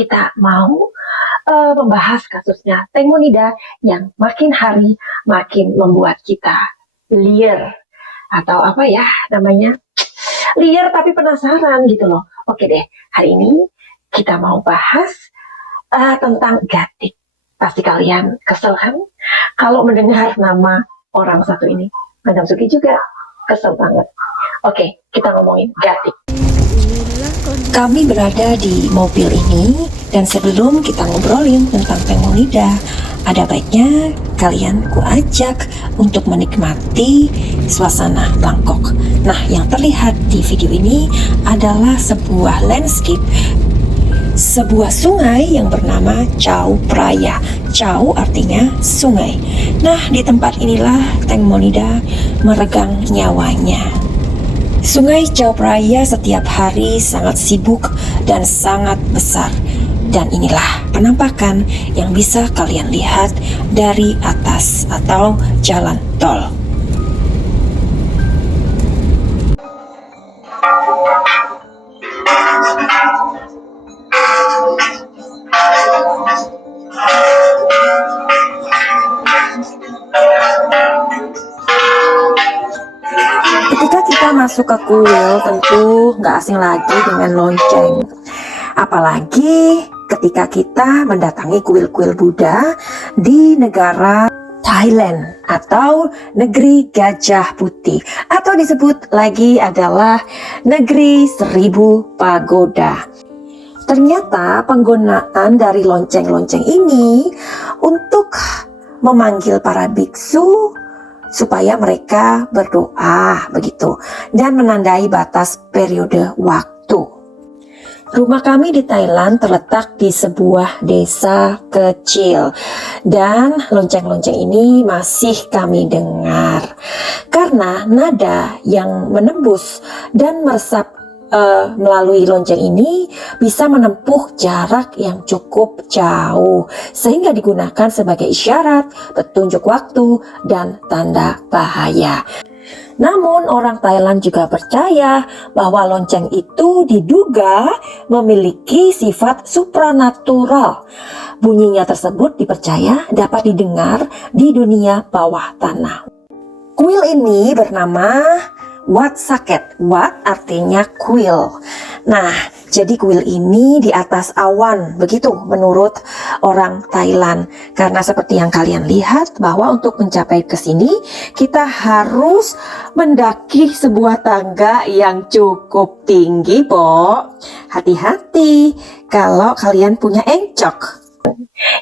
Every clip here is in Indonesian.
kita mau membahas kasusnya Teng Monida yang makin hari makin membuat kita liar atau apa ya namanya, liar tapi penasaran gitu loh. Oke deh, hari ini kita mau bahas tentang Gatik. Pasti kalian kesel kan kalau mendengar nama orang satu ini. Madam Suki juga kesel banget. Oke, kita ngomongin Gatik. Kami berada di mobil ini, dan sebelum kita ngobrolin tentang Teng Monida, ada baiknya kalian kuajak untuk menikmati suasana Bangkok. Nah, yang terlihat di video ini adalah sebuah landscape, sebuah sungai yang bernama Chao Phraya. Chao artinya sungai. Nah, di tempat inilah Teng Monida meregang nyawanya. Sungai Chao Phraya setiap hari sangat sibuk dan sangat besar. Dan inilah penampakan yang bisa kalian lihat dari atas atau jalan tol. Ketika kita masuk ke kuil, tentu nggak asing lagi dengan lonceng. Apalagi ketika kita mendatangi kuil-kuil Buddha di negara Thailand atau negeri Gajah Putih, atau disebut lagi adalah negeri 1000 pagoda. Ternyata penggunaan dari lonceng-lonceng ini untuk memanggil para biksu supaya mereka berdoa begitu, dan menandai batas periode waktu. Rumah kami di Thailand terletak di sebuah desa kecil, dan lonceng-lonceng ini masih kami dengar karena nada yang menembus dan meresap melalui lonceng ini bisa menempuh jarak yang cukup jauh, sehingga digunakan sebagai isyarat, petunjuk waktu, dan tanda bahaya. Namun orang Thailand juga percaya bahwa lonceng itu diduga memiliki sifat supranatural. Bunyinya tersebut dipercaya dapat didengar di dunia bawah tanah. Kuil ini bernama Wat Saket. Wat artinya kuil. Nah, jadi kuil ini di atas awan, begitu menurut orang Thailand. Karena seperti yang kalian lihat bahwa untuk mencapai ke sini kita harus mendaki sebuah tangga yang cukup tinggi, Bo. Hati-hati kalau kalian punya encok.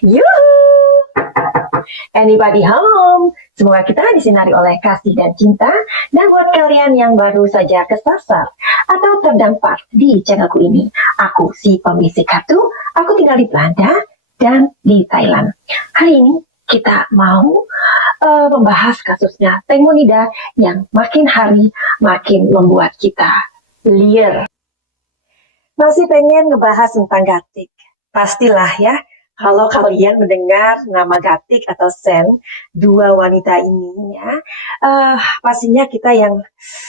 Yuhu! Anybody home? Semoga kita disinari oleh kasih dan cinta. Dan buat kalian yang baru saja kesasar atau terdampar di channelku ini, aku si pembisik kartu, aku tinggal di Belanda dan di Thailand. Hari ini kita mau membahas kasusnya Teng Monida yang makin hari makin membuat kita liar. Masih pengen ngebahas tentang Gatik? Pastilah ya, kalau kalian mendengar nama Gatik atau Sen, dua wanita ini ya, pastinya kita yang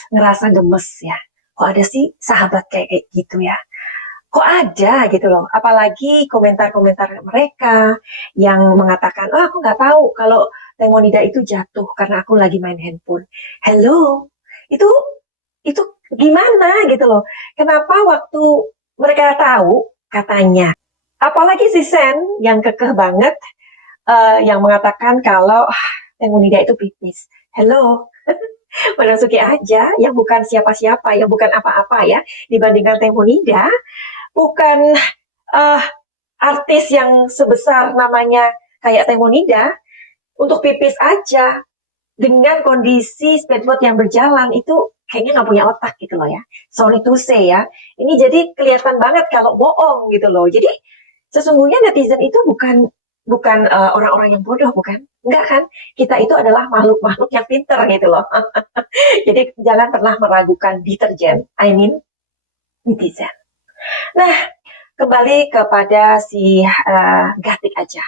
ngerasa gemes ya. Kok ada sih sahabat kayak gitu ya? Kok ada gitu loh? Apalagi komentar-komentar mereka yang mengatakan, oh aku nggak tahu kalau Teng Monida itu jatuh karena aku lagi main handphone. Hello, itu gimana gitu loh? Kenapa waktu mereka tahu katanya? Apalagi si Sen yang kekeh banget, yang mengatakan kalau Teng Monida itu pipis. Hello, Madam Suki aja yang bukan siapa-siapa, yang bukan apa-apa ya, dibandingkan Teng Monida, bukan artis yang sebesar namanya kayak Teng Monida, untuk pipis aja dengan kondisi speedboat yang berjalan itu kayaknya nggak punya otak gitu loh ya. Sorry to say ya, ini jadi kelihatan banget kalau bohong gitu loh. Jadi sesungguhnya netizen itu bukan orang-orang yang bodoh, bukan? Enggak kan? Kita itu adalah makhluk-makhluk yang pinter gitu loh. Jadi jangan pernah meragukan deterjen, I mean netizen. Nah, kembali kepada si Gatik aja.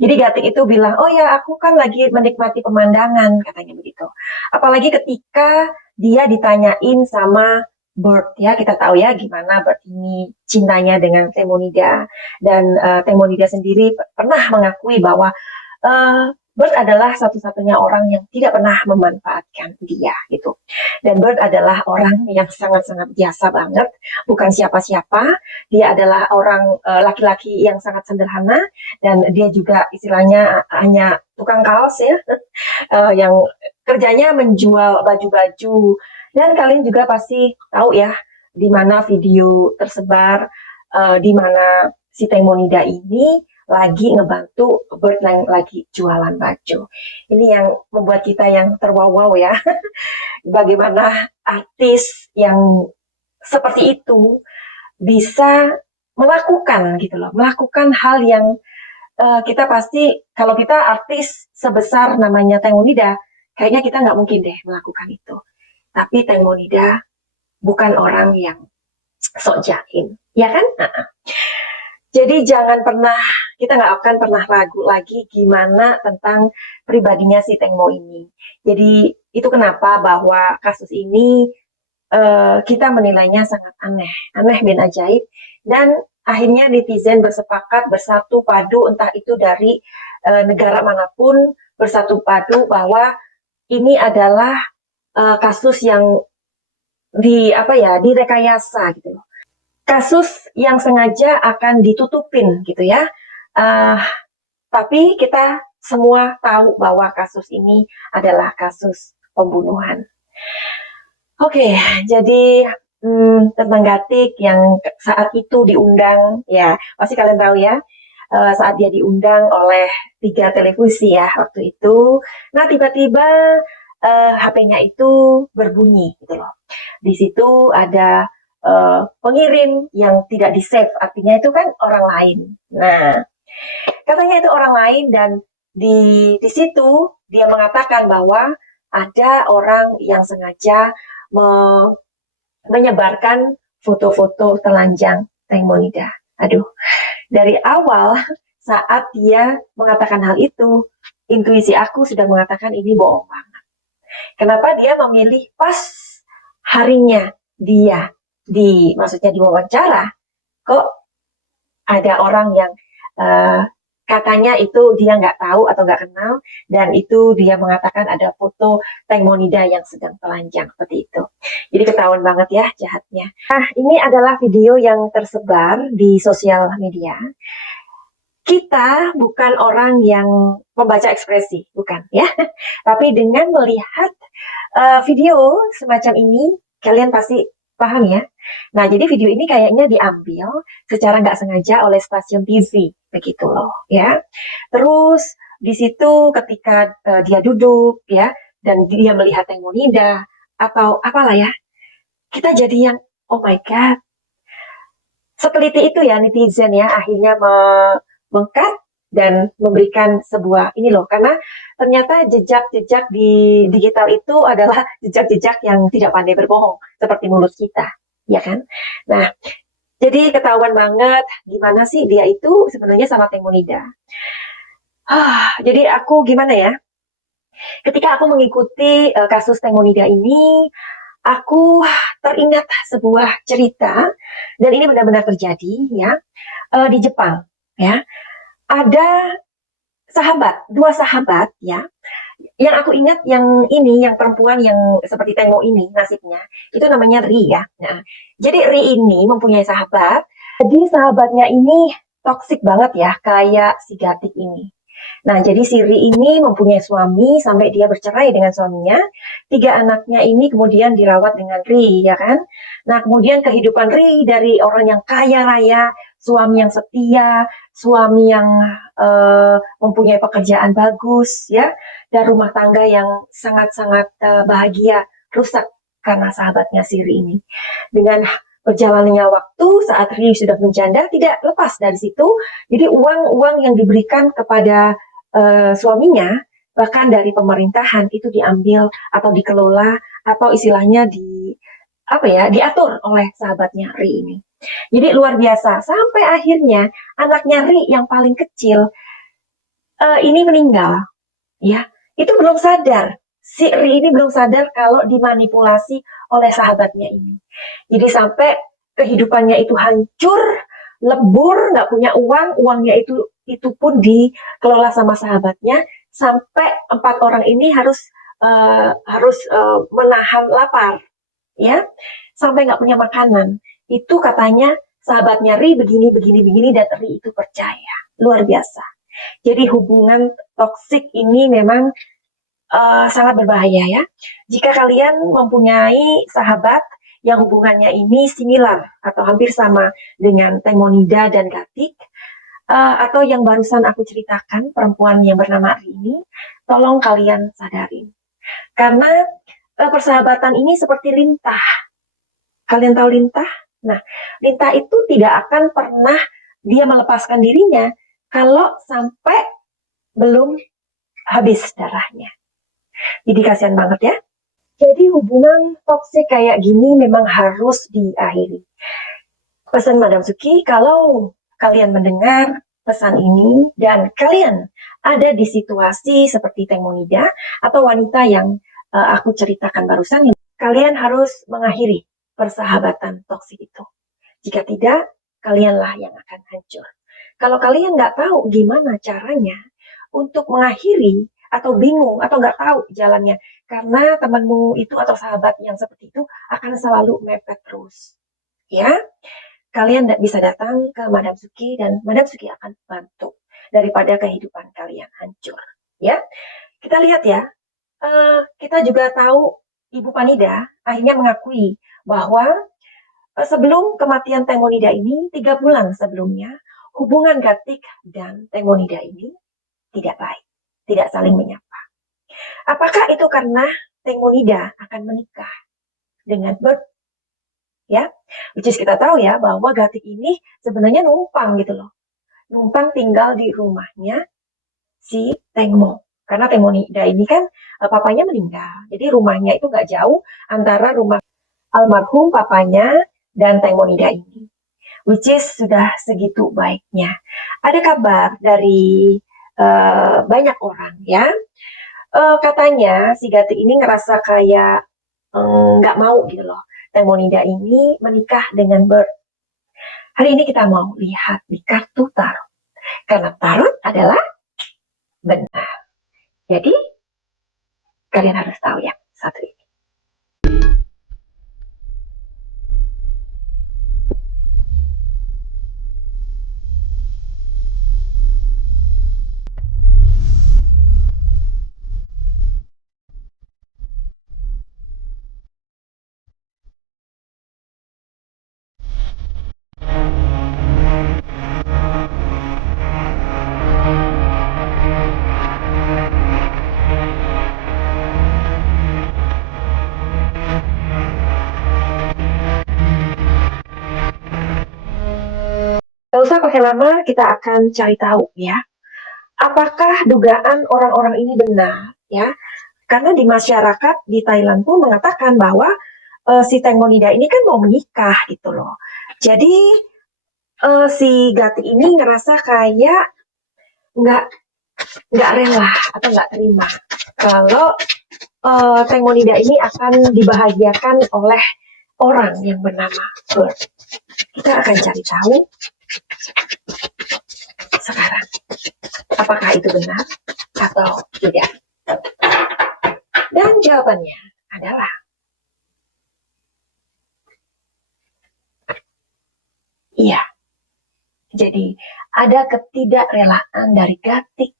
Jadi Gatik itu bilang, oh ya aku kan lagi menikmati pemandangan, katanya begitu. Apalagi ketika dia ditanyain sama Bird ya, kita tahu ya gimana Bird ini cintanya dengan Temonida, dan Temonida sendiri pernah mengakui bahwa Bird adalah satu-satunya orang yang tidak pernah memanfaatkan dia gitu. Dan Bird adalah orang yang sangat-sangat biasa banget, bukan siapa-siapa. Dia adalah orang laki-laki yang sangat sederhana, dan dia juga istilahnya hanya tukang kaos ya, yang kerjanya menjual baju-baju. Dan kalian juga pasti tahu ya, di mana video tersebar, di mana si Temonida ini lagi ngebantu Bird yang lagi jualan baju. Ini yang membuat kita yang terwow-wow ya. Bagaimana artis yang seperti itu bisa melakukan gitu loh, melakukan hal yang kita pasti, kalau kita artis sebesar namanya Temonida, kayaknya kita nggak mungkin deh melakukan itu. Tapi Temonida bukan orang yang sok jaim, ya kan? Jadi jangan pernah, kita nggak akan pernah ragu lagi gimana tentang pribadinya si Tengmo ini. Jadi itu kenapa bahwa kasus ini kita menilainya sangat aneh, aneh bin ajaib, dan akhirnya netizen bersepakat bersatu padu, entah itu dari negara manapun, bersatu padu bahwa ini adalah kasus yang direkayasa gitu loh. Kasus yang sengaja akan ditutupin gitu ya. Tapi kita semua tahu bahwa kasus ini adalah kasus pembunuhan. Oke, jadi tentang Gatik yang saat itu diundang, ya pasti kalian tahu ya, saat dia diundang oleh 3 televisi ya waktu itu. Nah tiba-tiba HP-nya itu berbunyi gitu loh. Di situ ada pengirim yang tidak di-save, artinya itu kan orang lain. Nah, katanya itu orang lain, dan di situ dia mengatakan bahwa ada orang yang sengaja menyebarkan foto-foto telanjang Temonida. Aduh, dari awal saat dia mengatakan hal itu, intuisi aku sudah mengatakan ini bohong banget. Kenapa dia memilih pas harinya dia maksudnya diwawancara, kok ada orang yang katanya itu dia nggak tahu atau nggak kenal, dan itu dia mengatakan ada foto Temonida yang sedang telanjang seperti itu. Jadi ketahuan banget ya jahatnya. Nah, ini adalah video yang tersebar di sosial media. Kita bukan orang yang membaca ekspresi, bukan ya. Tapi dengan melihat video semacam ini, kalian pasti paham ya. Nah, jadi video ini kayaknya diambil secara nggak sengaja oleh stasiun TV, begitu loh ya. Terus di situ ketika dia duduk ya, dan dia melihat Temonida atau apalah ya, kita jadi yang oh my god. Seteliti itu ya netizen ya, akhirnya mengkat dan memberikan sebuah ini loh, karena ternyata jejak-jejak di digital itu adalah jejak-jejak yang tidak pandai berbohong seperti mulut kita, ya kan? Nah, jadi ketahuan banget gimana sih dia itu sebenarnya sama Temonida. Jadi aku gimana ya? Ketika aku mengikuti kasus Temonida ini, aku teringat sebuah cerita, dan ini benar-benar terjadi ya, di Jepang ya. Ada dua sahabat ya, yang aku ingat yang ini, yang perempuan yang seperti Tengmo ini nasibnya, itu namanya Ri ya. Nah, jadi Ri ini mempunyai sahabat, jadi sahabatnya ini toksik banget ya, kayak si Gatik ini. Nah, jadi si Ri ini mempunyai suami sampai dia bercerai dengan suaminya. 3 anaknya ini kemudian dirawat dengan Ri, ya kan? Nah, kemudian kehidupan Ri dari orang yang kaya raya, suami yang setia, suami yang mempunyai pekerjaan bagus, ya, dan rumah tangga yang sangat-sangat bahagia, rusak karena sahabatnya si Ri ini. Dengan berjalannya waktu, saat Ri sudah menjanda, tidak lepas dari situ. Jadi uang-uang yang diberikan kepada suaminya, bahkan dari pemerintahan, itu diambil atau dikelola atau istilahnya diatur oleh sahabatnya Ri ini. Jadi luar biasa, sampai akhirnya anaknya Ri yang paling kecil ini meninggal, ya. Itu belum sadar si Ri ini belum sadar kalau dimanipulasi oleh sahabatnya ini. Jadi sampai kehidupannya itu hancur, lebur, nggak punya uang, uangnya itu pun dikelola sama sahabatnya, sampai 4 orang ini harus menahan lapar, ya, sampai nggak punya makanan. Itu katanya sahabatnya Ri begini, begini, begini, dan Ri itu percaya. Luar biasa. Jadi hubungan toksik ini memang sangat berbahaya ya. Jika kalian mempunyai sahabat yang hubungannya ini similar atau hampir sama dengan Temonida dan Gatik, atau yang barusan aku ceritakan, perempuan yang bernama Ri ini, tolong kalian sadarin. Karena persahabatan ini seperti lintah. Kalian tahu lintah? Nah, lintah itu tidak akan pernah dia melepaskan dirinya kalau sampai belum habis darahnya. Jadi kasihan banget ya. Jadi hubungan toksik kayak gini memang harus diakhiri. Pesan Madam Suki, kalau kalian mendengar pesan ini dan kalian ada di situasi seperti Temonida atau wanita yang aku ceritakan barusan, kalian harus mengakhiri persahabatan toksik itu. Jika tidak, kalianlah yang akan hancur. Kalau kalian nggak tahu gimana caranya untuk mengakhiri atau bingung atau nggak tahu jalannya, karena temanmu itu atau sahabat yang seperti itu akan selalu mepet terus, ya, kalian bisa datang ke Madam Suki dan Madam Suki akan bantu daripada kehidupan kalian hancur, ya. Kita lihat ya, kita juga tahu Ibu Panida akhirnya mengakui bahwa sebelum kematian Temonida ini, 3 bulan sebelumnya, hubungan Gatik dan Temonida ini tidak baik, tidak saling menyapa. Apakah itu karena Temonida akan menikah dengan Bert? Ya, which is kita tahu ya bahwa Gatik ini sebenarnya numpang gitu loh. Numpang tinggal di rumahnya si Tengmo. Karena Temonida ini kan papanya meninggal. Jadi rumahnya itu nggak jauh antara rumah almarhum papanya dan Temonida ini. Which is sudah segitu baiknya. Ada kabar dari banyak orang ya. Katanya si Gatik ini ngerasa kayak nggak mau gitu loh. Temonida ini menikah dengan Bert. Hari ini kita mau lihat di kartu tarot. Karena tarot adalah benar. Jadi kalian harus tahu yang satu ini. Gak usah pakai lama, kita akan cari tahu ya. Apakah dugaan orang-orang ini benar ya? Karena di masyarakat di Thailand pun mengatakan bahwa si Temonida ini kan mau menikah gitu loh. Jadi si Gatik ini ngerasa kayak nggak rela atau nggak terima kalau Temonida ini akan dibahagiakan oleh orang yang bernama Bert. Kita akan cari tahu sekarang apakah itu benar atau tidak. Dan jawabannya adalah iya. Jadi ada ketidakrelaan dari Gatik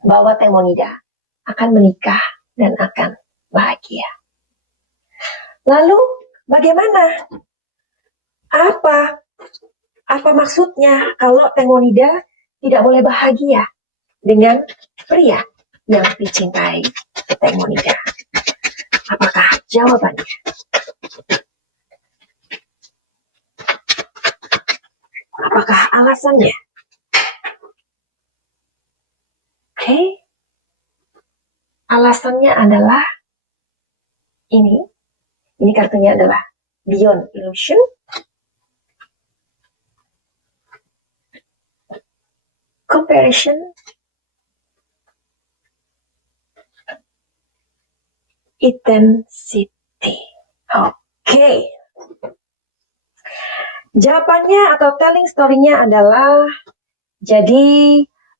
bahwa Temonida akan menikah dan akan bahagia. Lalu bagaimana? Apa maksudnya kalau Temonida tidak boleh bahagia dengan pria yang dicintai Temonida? Apakah jawabannya? Apakah alasannya? Oke. Alasannya adalah ini. Ini kartunya adalah Beyond Illusion. Comparison. intensity. Oke. Jawabannya atau telling story-nya adalah, jadi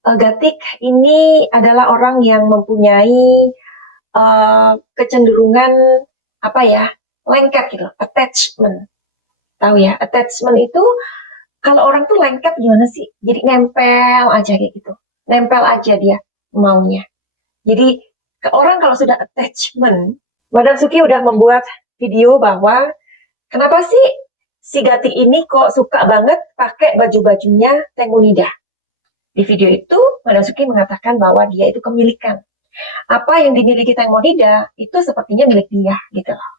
Gatik ini adalah orang yang mempunyai kecenderungan apa ya, lengket gitu, attachment. Tahu ya, attachment itu kalau orang tuh lengket gimana sih? Jadi nempel aja kayak gitu, nempel aja dia maunya. Jadi orang kalau sudah attachment, Madam Suki udah membuat video bahwa kenapa sih si Gatik ini kok suka banget pakai baju-bajunya Tengmunida. Di video itu, Madam Suki mengatakan bahwa dia itu kemilikan. Apa yang dimiliki Tengmunida itu sepertinya milik dia, gitu loh.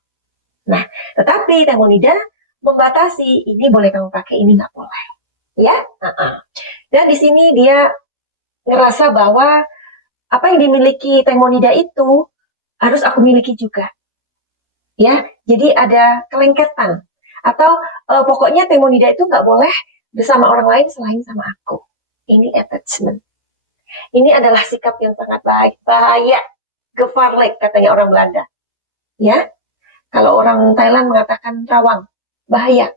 Nah, tetapi Tengmunida membatasi, ini boleh kamu pakai, ini nggak boleh. Ya, dan di sini dia ngerasa bahwa apa yang dimiliki Tengmunida itu harus aku miliki juga. Ya, jadi ada kelengketan. Atau pokoknya Tengmunida itu nggak boleh bersama orang lain selain sama aku. Ini attachment. Ini adalah sikap yang sangat bahaya. Gevaarlijk katanya orang Belanda. Ya, kalau orang Thailand mengatakan rawang, bahaya.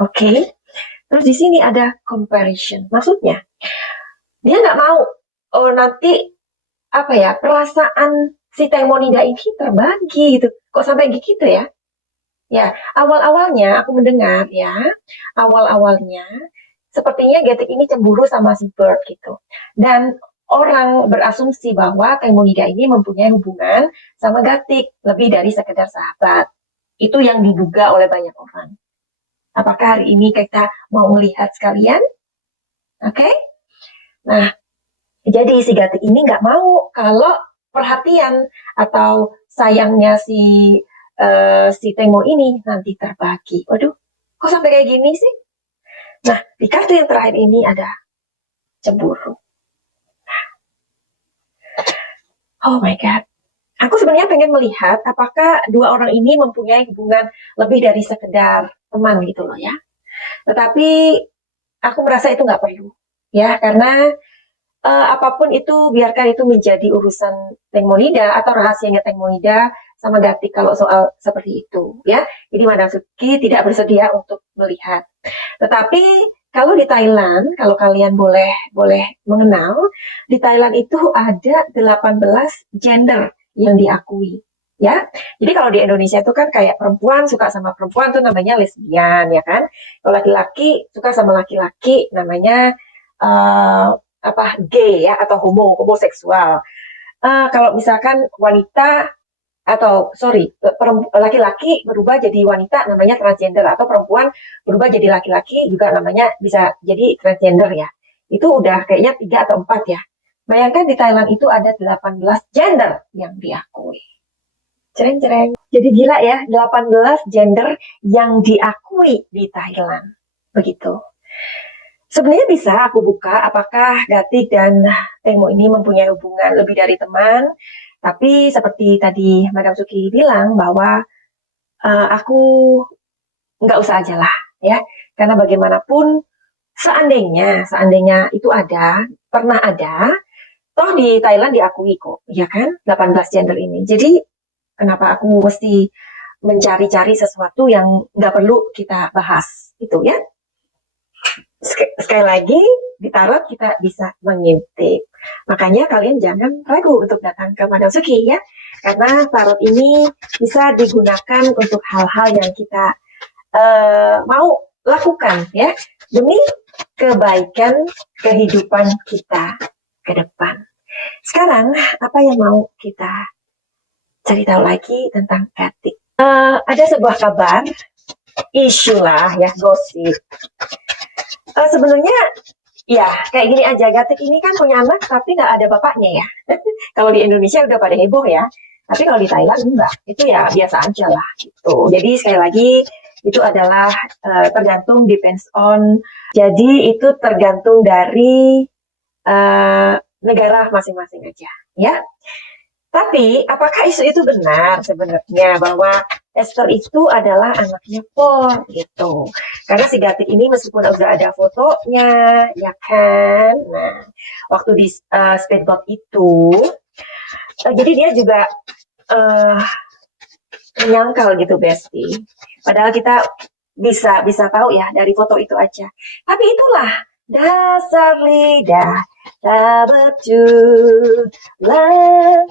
Oke. Terus di sini ada comparison. Maksudnya, dia nggak mau nanti apa ya, perasaan si Tengmunida ini terbagi gitu. Kok sampai gitu ya? Ya, awal-awalnya aku mendengar ya, awal-awalnya sepertinya Gatik ini cemburu sama si Bird gitu. Dan orang berasumsi bahwa Tengmunida ini mempunyai hubungan sama Gatik lebih dari sekedar sahabat. Itu yang diduga oleh banyak orang. Apakah hari ini kita mau melihat sekalian? Oke? Nah, jadi si Gatik ini nggak mau kalau perhatian atau sayangnya si Tengmo ini nanti terbagi. Waduh, kok sampai kayak gini sih? Nah, di kartu yang terakhir ini ada cemburu. Oh my God. Aku sebenarnya pengen melihat apakah dua orang ini mempunyai hubungan lebih dari sekedar teman gitu loh ya. Tetapi aku merasa itu nggak perlu. Ya, karena apapun itu, biarkan itu menjadi urusan Tengmunida atau rahasianya Tengmunida sama Gatik kalau soal seperti itu ya. Jadi Madam Suki tidak bersedia untuk melihat. Tetapi kalau di Thailand, kalau kalian boleh mengenal, di Thailand itu ada 18 gender yang diakui ya. Jadi kalau di Indonesia itu kan kayak perempuan suka sama perempuan tuh namanya lesbian ya kan. Kalau laki-laki suka sama laki-laki namanya gay ya atau homoseksual. Kalau misalkan wanita atau laki-laki berubah jadi wanita namanya transgender, atau perempuan berubah jadi laki-laki juga namanya bisa jadi transgender ya. Itu udah kayaknya 3 atau 4 ya. Bayangkan di Thailand itu ada 18 gender yang diakui. Cereng-cereng. Jadi gila ya, 18 gender yang diakui di Thailand. Begitu. Sebenarnya bisa aku buka apakah Gatik dan Tengmo ini mempunyai hubungan lebih dari teman. Tapi seperti tadi Madam Suki bilang bahwa aku nggak usah aja lah ya. Karena bagaimanapun seandainya itu pernah ada, toh di Thailand diakui kok, ya kan, 18 gender ini. Jadi kenapa aku mesti mencari-cari sesuatu yang nggak perlu kita bahas, gitu ya. Sekali lagi, di tarot kita bisa mengintip. Makanya kalian jangan ragu untuk datang ke Madam Suki ya. Karena tarot ini bisa digunakan untuk hal-hal yang kita mau lakukan ya. Demi kebaikan kehidupan kita ke depan. Sekarang, apa yang mau kita cari tahu lagi tentang Gatik? Ada sebuah kabar, isu lah ya, gosip. Sebenarnya ya kayak gini aja, Gatik ini kan punya anak tapi nggak ada bapaknya ya. Kalau di Indonesia udah pada heboh ya, tapi kalau di Thailand enggak, itu ya biasa aja lah gitu. Jadi sekali lagi itu adalah tergantung, depends on, jadi itu tergantung dari negara masing-masing aja ya. Tapi apakah isu itu benar sebenarnya bahwa Esther itu adalah anaknya Por gitu? Karena si Gatik ini meskipun udah ada fotonya, ya kan? Nah, waktu di speedboat itu, jadi dia juga eh, menyangkal gitu Besti. Padahal kita bisa tahu ya dari foto itu aja. Tapi itulah dasar lidah tak betulan,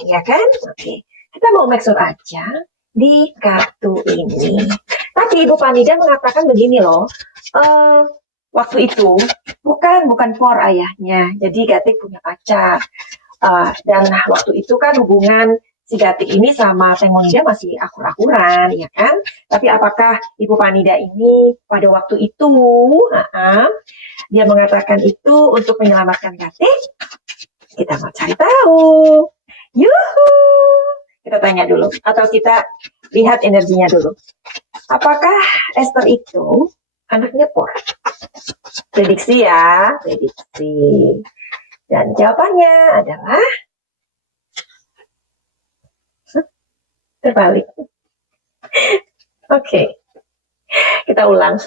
ya kan? Oke, kita mau make sure aja di kartu ini. Tapi Ibu Panida mengatakan begini loh, waktu itu bukan por ayahnya, jadi Gatik punya pacar. Dan waktu itu kan hubungan si Gatik ini sama Teh Monida masih akur-akuran, ya kan? Tapi apakah Ibu Panida ini pada waktu itu dia mengatakan itu untuk menyelamatkan Gatik? Kita mau cari tahu. Yuhu! Kita tanya dulu, atau kita lihat energinya dulu. Apakah Esther itu anaknya Por? Prediksi ya, prediksi. Dan jawabannya adalah terbalik. Oke, kita ulang.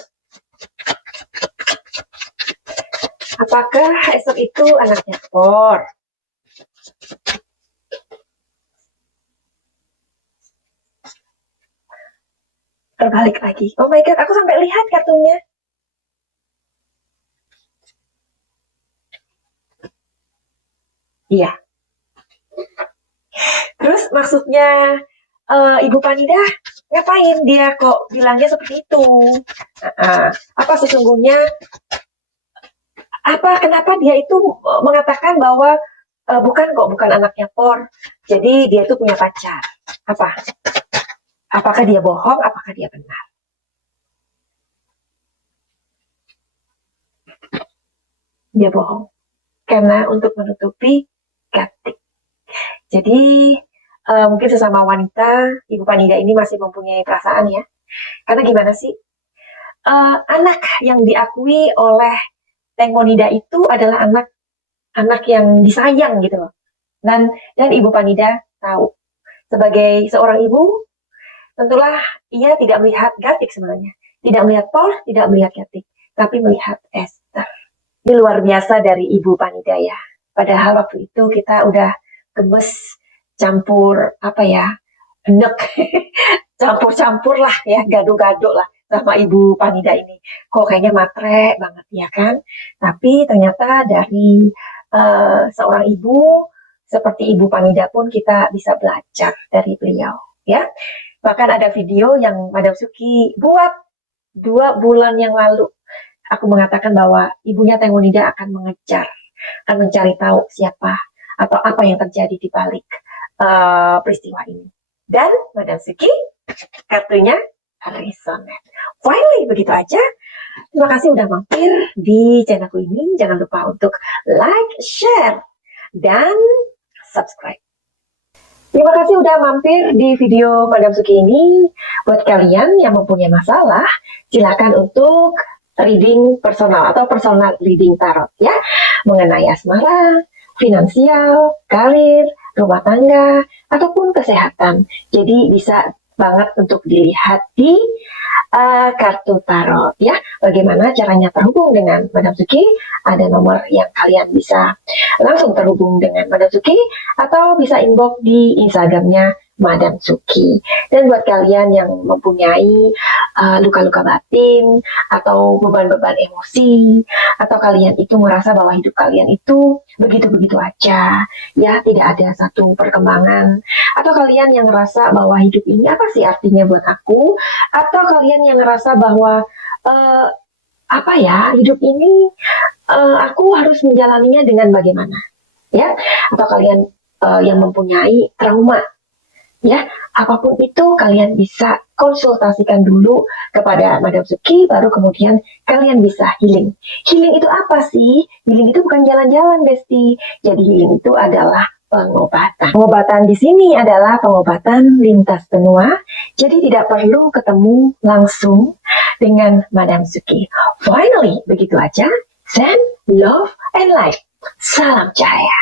Apakah Esther itu anaknya Por? Terbalik lagi. Oh my god, aku sampai lihat kartunya. Iya. Terus maksudnya Ibu Panida ngapain dia kok bilangnya seperti itu? Apa sesungguhnya? Kenapa dia itu mengatakan bahwa bukan anaknya Por, jadi dia itu punya pacar? Apakah dia bohong? Apakah dia benar? Dia bohong karena untuk menutupi Gatik. Jadi mungkin sesama wanita, Ibu Panida ini masih mempunyai perasaan ya. Karena gimana sih? Anak yang diakui oleh Teh Monida itu adalah anak yang disayang gitu loh. Dan Ibu Panida tahu sebagai seorang ibu, tentulah ia tidak melihat Gatik sebenarnya. Tidak melihat Por, tidak melihat Gatik, tapi melihat Esther. Ini luar biasa dari Ibu Panida ya. Padahal waktu itu kita udah gemes campur enek campur-campur lah ya, gado-gado lah sama Ibu Panida ini. Kok kayaknya matre banget ya kan? Tapi ternyata dari seorang ibu seperti Ibu Panida pun kita bisa belajar dari beliau ya. Bahkan ada video yang Madam Suki buat 2 bulan yang lalu. Aku mengatakan bahwa ibunya Teh Monida akan mencari tahu siapa atau apa yang terjadi di balik peristiwa ini. Dan Madam Suki, kartunya resonate. Finally, begitu aja. Terima kasih udah mampir di channelku ini. Jangan lupa untuk like, share, dan subscribe. Terima kasih udah mampir di video Madam Suki ini. Buat kalian yang mempunyai masalah, silakan untuk reading personal atau personal reading tarot ya, mengenai asmara, finansial, karir, rumah tangga, ataupun kesehatan. Jadi bisa banget untuk dilihat di kartu tarot ya. Bagaimana caranya terhubung dengan Madam Suki? Ada nomor yang kalian bisa langsung terhubung dengan Madam Suki atau bisa inbox di Instagramnya Madam Suki. Dan buat kalian yang mempunyai luka-luka batin atau beban-beban emosi, atau kalian itu merasa bahwa hidup kalian itu begitu-begitu aja ya, tidak ada satu perkembangan, atau kalian yang merasa bahwa hidup ini apa sih artinya buat aku, atau kalian yang merasa bahwa hidup ini aku harus menjalaninya dengan bagaimana ya, atau kalian yang mempunyai trauma ya, apapun itu kalian bisa konsultasikan dulu kepada Madam Suki, baru kemudian kalian bisa healing. Healing itu apa sih? Healing itu bukan jalan-jalan, Besti. Jadi healing itu adalah pengobatan. Pengobatan di sini adalah pengobatan lintas benua, jadi tidak perlu ketemu langsung dengan Madam Suki. Finally, begitu aja. Send love and light. Salam cahaya.